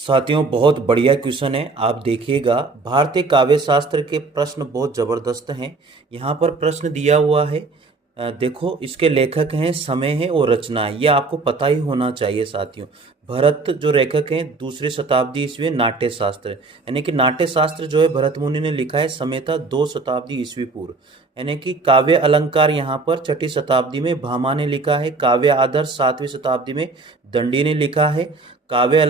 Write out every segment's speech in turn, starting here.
साथियों, बहुत बढ़िया क्वेश्चन है। आप देखिएगा, भारतीय काव्य शास्त्र के प्रश्न बहुत जबरदस्त हैं। यहाँ पर प्रश्न दिया हुआ है। देखो, इसके लेखक हैं, समय है और रचना है। ये आपको पता ही होना चाहिए साथियों। भरत जो लेखक हैं, दूसरी शताब्दी ईस्वी में नाट्य शास्त्र, यानी कि नाट्य शास्त्र जो है भरत मुनि ने लिखा है, समय था 2 शताब्दी ईस्वी पूर्व। यानी कि काव्य अलंकार यहाँ पर 6ठी शताब्दी में भामा ने लिखा है। काव्य आदर्श 7वीं शताब्दी में दंडी ने लिखा है। काव्य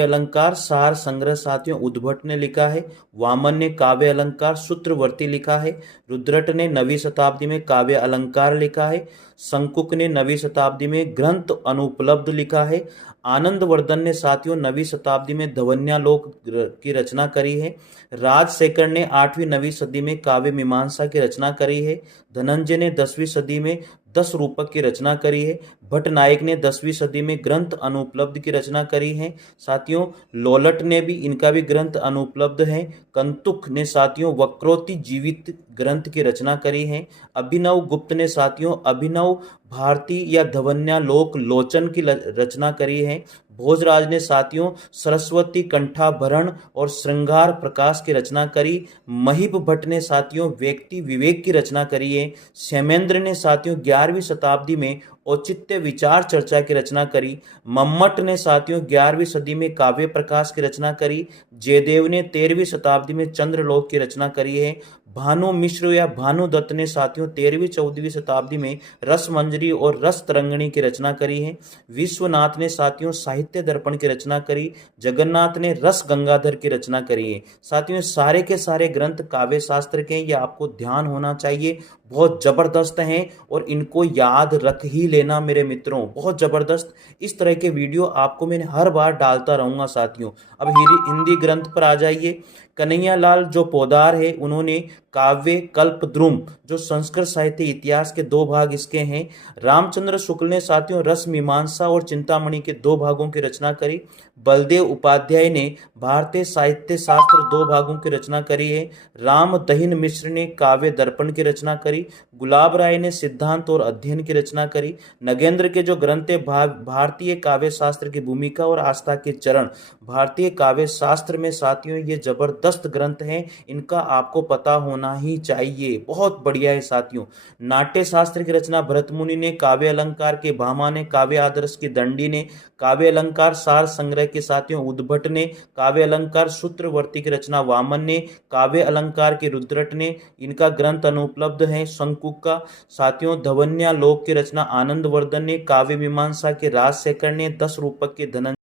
अलंकार सार संग्रह साथियों उद्भट ने लिखा है। वामन ने काव्य अलंकार सूत्रवर्ती लिखा है। रुद्रट ने 9वीं शताब्दी में काव्य अलंकार लिखा है। संकुक ने 9वीं शताब्दी में ग्रंथ अनुपलब्ध लिखा है। आनंदवर्धन ने साथियों 9वीं शताब्दी में धवन्यालोक की रचना करी है। राजशेखर ने 8वीं 9वीं सदी में काव्य मीमांसा की रचना करी है। धनंजय ने 10वीं सदी में 10 रूपक की रचना करी है। भट्ट नायक ने 10वीं सदी में ग्रंथ अनुपलब्ध की रचना करी है। साथियों, लोलट ने भी, इनका भी ग्रंथ अनुपलब्ध है। कंतुक ने साथियों वक्रोति जीवित ग्रंथ की रचना करी है। अभिनव गुप्त ने साथियों अभिनव भारती या धवन्यालोक लोचन की रचना करी है। भोजराज ने साथियों सरस्वती कंठाभरण और श्रृंगार प्रकाश की रचना करी। महिप भट्ट ने साथियों व्यक्ति विवेक की रचना करी है। क्षेमेंद्र ने साथियों 11वीं शताब्दी में औचित्य विचार चर्चा की रचना करी। मम्मट ने साथियों 11वीं सदी में काव्य प्रकाश की रचना करी। जयदेव ने 13वीं शताब्दी में चंद्रलोक की रचना करी है। भानु मिश्र या भानुदत्त ने साथियों 13वीं 14वीं शताब्दी में रसमंजरी और रस तरंगिणी की रचना करी है। विश्वनाथ ने साथियों साहित्य दर्पण की रचना करी। जगन्नाथ ने रस गंगाधर की रचना करी है। साथियों, सारे के सारे ग्रंथ काव्य शास्त्र के, ये आपको ध्यान होना चाहिए, बहुत जबरदस्त हैं और इनको याद रख ही लेना मेरे मित्रों, बहुत जबरदस्त। इस तरह के वीडियो आपको मैं हर बार डालता रहूंगा साथियों। अब हिंदी ग्रंथ पर आ जाइए। कन्हैयालाल जो पोदार है, उन्होंने काव्य कल्पद्रुम, जो संस्कृत साहित्य इतिहास के 2 भाग इसके हैं। रामचंद्र शुक्ल ने साथियों रस मीमांसा और चिंतामणि के 2 भागों की रचना करी। बलदेव उपाध्याय ने भारतीय साहित्य शास्त्र 2 भागों की रचना करी है। राम दहिन मिश्र ने काव्य दर्पण की रचना करी। गुलाब राय ने सिद्धांत और अध्ययन की रचना करी। नगेंद्र के जो ग्रंथ है भारतीय काव्य शास्त्र की भूमिका और आस्था के चरण, भारतीय काव्य शास्त्र में साथियों ये जबरदस्त ग्रंथ हैं, इनका आपको पता होना ही चाहिए। बहुत बढ़िया है साथियों। नाट्य शास्त्र की रचना भरत मुनि ने, काव्य अलंकार के भामा ने, काव्य आदर्श की दंडी ने, काव्य अलंकार सार संग्रह के साथियों उद्भट ने, काव्य अलंकार सूत्रवर्ती की रचना वामन ने, काव्य अलंकार के रुद्रट ने, इनका ग्रंथ अनुपलब्ध है। शंकुक का साथियों धवन्यालोक की रचना आनंदवर्धन ने, काव्य मीमांसा के राजशेखर ने, 10 रूपक के धनंजय